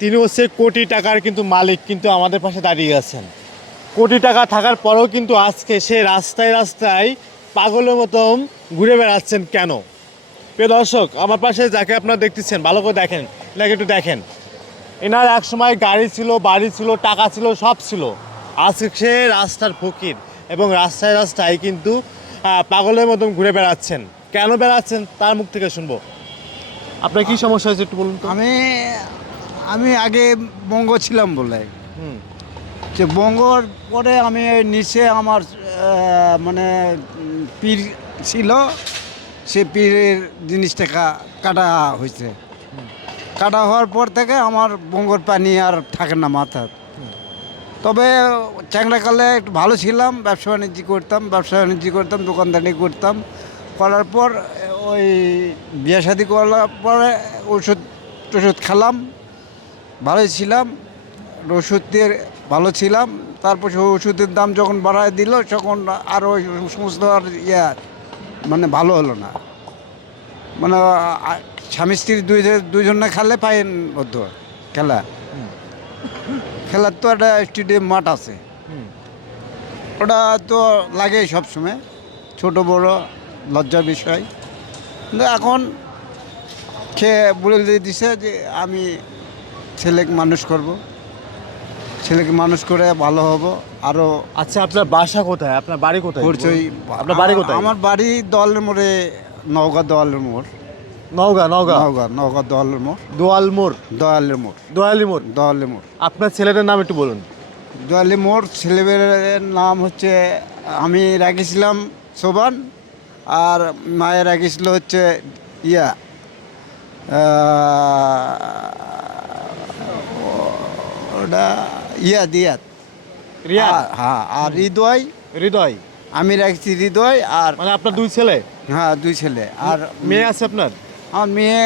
তিনি হচ্ছে কোটি টাকার কিন্তু মালিক, কিন্তু আমাদের পাশে দাঁড়িয়ে আছেন। কোটি টাকা থাকার পরেও কিন্তু আজকে সে রাস্তায় রাস্তায় পাগলের মতন ঘুরে বেড়াচ্ছেন কেন? প্রিয় দর্শক, আমার পাশে যাকে আপনারা দেখতেছেন ভালো করে দেখেন, এনাকে একটু দেখেন। এনার এক সময় গাড়ি ছিল, বাড়ি ছিল, টাকা ছিল, সব ছিল। আজকে সে রাস্তার ফকির এবং রাস্তায় রাস্তায় কিন্তু পাগলের মতন ঘুরে বেড়াচ্ছেন। কেন বেড়াচ্ছেন তার মুখ থেকে শুনবো। আপনার কি সমস্যা হয়েছে একটু বলুন তো। আমি আমি আগে বঙ্গ ছিলাম বলে, হুম যে বঙ্গর পরে আমি এই নিচে আমার মানে পীর ছিল, সে পীরের জিনিসটা কাটা হয়েছে। কাটা হওয়ার পর থেকে আমার বঙ্গর পানি আর থাকে না মাথার। তবে চ্যাংড়াকালে একটু ভালো ছিলাম, ব্যবসা বাণিজ্য করতাম, দোকানদারি করতাম। করার পর ওই বিয়ে শাদি করার পরে ওষুধ খেলাম, ভালোই ছিলাম, ওষুধের ভালো ছিলাম। তারপর ওষুধের দাম যখন বাড়ায় দিল তখন আর ওই সমস্ত আর মানে ভালো হলো না। মানে স্বামী স্ত্রী দুইজনে খেলে পাইন হতো খেলার তো একটা স্টেডিয়াম মাঠ আছে, ওটা তো লাগেই সবসময়, ছোট বড় লজ্জার বিষয়। কিন্তু এখন খেয়ে বলে দিছে যে আমি ছেলেকে মানুষ করে ভালো হব আরও। আচ্ছা, আপনার বাসা কোথায়? আপনার বাড়ি কোথায়? পরিচয় আপনার বাড়ি কোথায়? আমার বাড়ি দোয়ালের মোড়ে, নওগাঁ দোয়ালের মোড়। নওগাঁ দোয়ালের মোড়, দোয়ালি মোড়। আপনার ছেলেটার নাম একটু বলুন। দোয়ালি মোড়। ছেলেমেয়ের নাম হচ্ছে, আমি রাখিছিলাম সোবান, আর মায়ের রাখিছিল হচ্ছে ওটা দিয়াত। হ্যাঁ, আর হৃদয় আমি রাখছি হৃদয়। আর মানে আপনার দুই ছেলে? হ্যাঁ, দুই ছেলে। আর মেয়ে আছে আপনার? আমার মেয়ে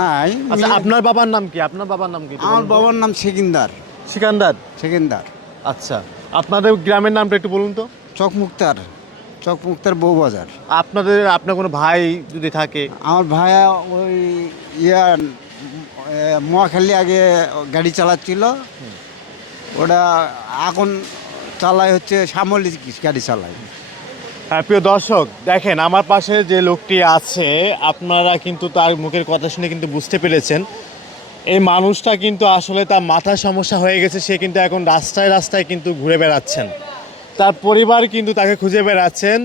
নাই। আচ্ছা, আপনার বাবার নাম কি? আমার বাবার নাম সিকান্দার। আচ্ছা, আপনাদের গ্রামের নামটা একটু বলুন তো। চকমুক্তার বউবাজার। আপনার কোনো ভাই যদি থাকে? আমার ভাইয়া ওই মহাখালী আগে গাড়ি চালাচ্ছিল, ওটা এখন চালায় হচ্ছে সামরিক গাড়ি চালায়। হ্যাঁ, প্রিয় দর্শক দেখেন, আমার পাশে যে লোকটি আছে আপনারা কিন্তু তার মুখের কথা শুনে কিন্তু বুঝতে পেরেছেন এই মানুষটা কিন্তু আসলে তার মাথার সমস্যা হয়ে গেছে। সে কিন্তু এখন রাস্তায় রাস্তায় কিন্তু ঘুরে বেড়াচ্ছেন, তার পরিবার কিন্তু তাকে খুঁজে বেড়াচ্ছেন।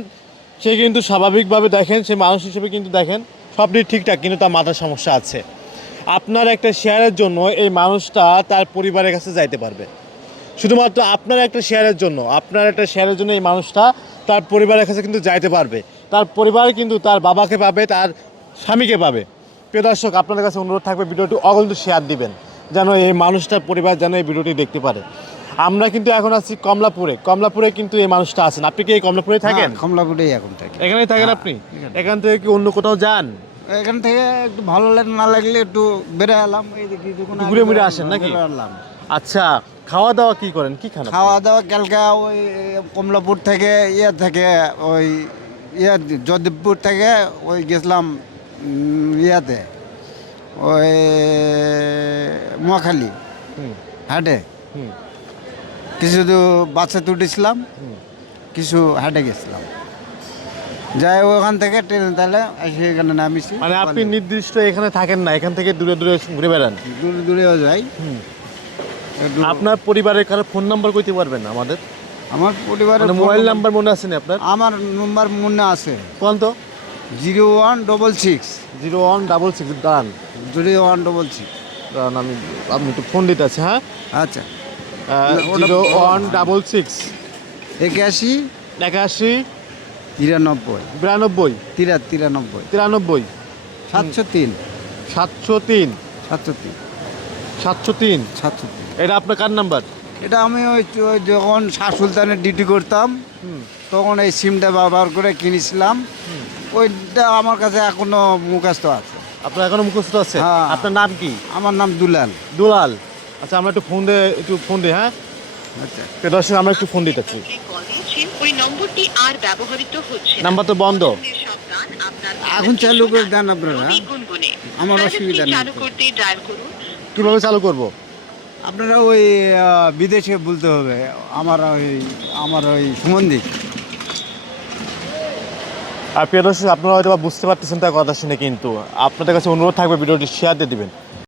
সে কিন্তু স্বাভাবিকভাবে দেখেন, সে মানুষ হিসেবে কিন্তু দেখেন সবটি ঠিকঠাক, কিন্তু তার মাথার সমস্যা আছে। আপনার একটা শেয়ারের জন্য এই মানুষটা তার পরিবারের কাছে যাইতে পারবে। শুধুমাত্র আপনার একটা শেয়ারের জন্য এই মানুষটা তার পরিবারের কাছে কিন্তু যাইতে পারবে। তার পরিবার কিন্তু তার বাবাকে পাবে, তার স্বামীকে পাবে। প্রিয় দর্শক, আপনাদের কাছে অনুরোধ থাকবে ভিডিওটি অগণিত শেয়ার দিবেন, যেন এই মানুষটার পরিবার যেন এই ভিডিওটি দেখতে পারে। আমরা কিন্তু এখন আছি কমলাপুরে কিন্তু এই মানুষটা আছেন। আপনি কি এই কমলাপুরে থাকেন? কমলাপুরেই এখন থাকি। এখানেই থাকেন আপনি? এখান থেকে কি অন্য কোথাও যান? এখান থেকে একটু ভালো না লাগলে একটু বেড়ে এলাম, এইদিকে ঘুরে ঘুরে আসেন নাকি? আচ্ছা, খাওয়া দাওয়া কি করেন, কি খান? খাওয়া দাওয়া কালকে ওই কমলাপুর থেকে ওই জয়দেবপুর থেকে ওই গেছিলাম ওই মহাখালী হাটে, কিছু তো বাচ্চা তুটেছিলাম, কিছু হাটে গেছিলাম, যাই ওখান থেকে ট্রেনে তাহলে এখানে নামিছি। মানে আপনি নির্দিষ্ট এখানে থাকেন না, এখান থেকে দূরে দূরে ঘুরে বেড়ান? দূরেও যাই। আপনার পরিবারের কারো ফোন নাম্বার কইতে পারবেন আমাদের? আমার পরিবারের মোবাইল নাম্বার মনে আছে না আপনার? আমার নাম্বার মনে আছে। কোন তো? 0166 0166। দাঁড়ান, 0166 দাঁড়ান, আমি একটু ফোন দিতে আছি। হ্যাঁ, আচ্ছা। 0166 81 81 92 92 93 703 703 এটা আপনার কার নাম্বার? এটা আমি ওই যখন শাহ সুলতানের ডিউটি করতাম তখন এই সিমটা ব্যবহার করে কিনেছিলাম। ওইটা আমার কাছে এখনো মুখস্থ আছে। আপনার এখনো মুখস্থ আছে? হ্যাঁ। আপনার নাম কি? আমার নাম দুলাল। আচ্ছা, আমরা একটু ফোন দিই। হ্যাঁ, আচ্ছা, দর্শক, আমরা একটু ফোন দিতেছি। ওই নম্বরটি আর ব্যবহৃত হচ্ছে না। নাম্বার তো বন্ধ। এখন চালু করে দেন আপনারা, আমার অসুবিধা নেই। চালু করতে ডায়াল করুন কীভাবে চালু করব? আপনারা ওই বিদেশে বলতে হবে আমার ওই সম্বন্ধে। আর প্রিয় দর্শক, আপনারা হয়তো বা বুঝতে পারতেছেন তার কথা শুনে, কিন্তু আপনাদের কাছে অনুরোধ থাকবে ভিডিওটি শেয়ার দিয়ে দিবেন।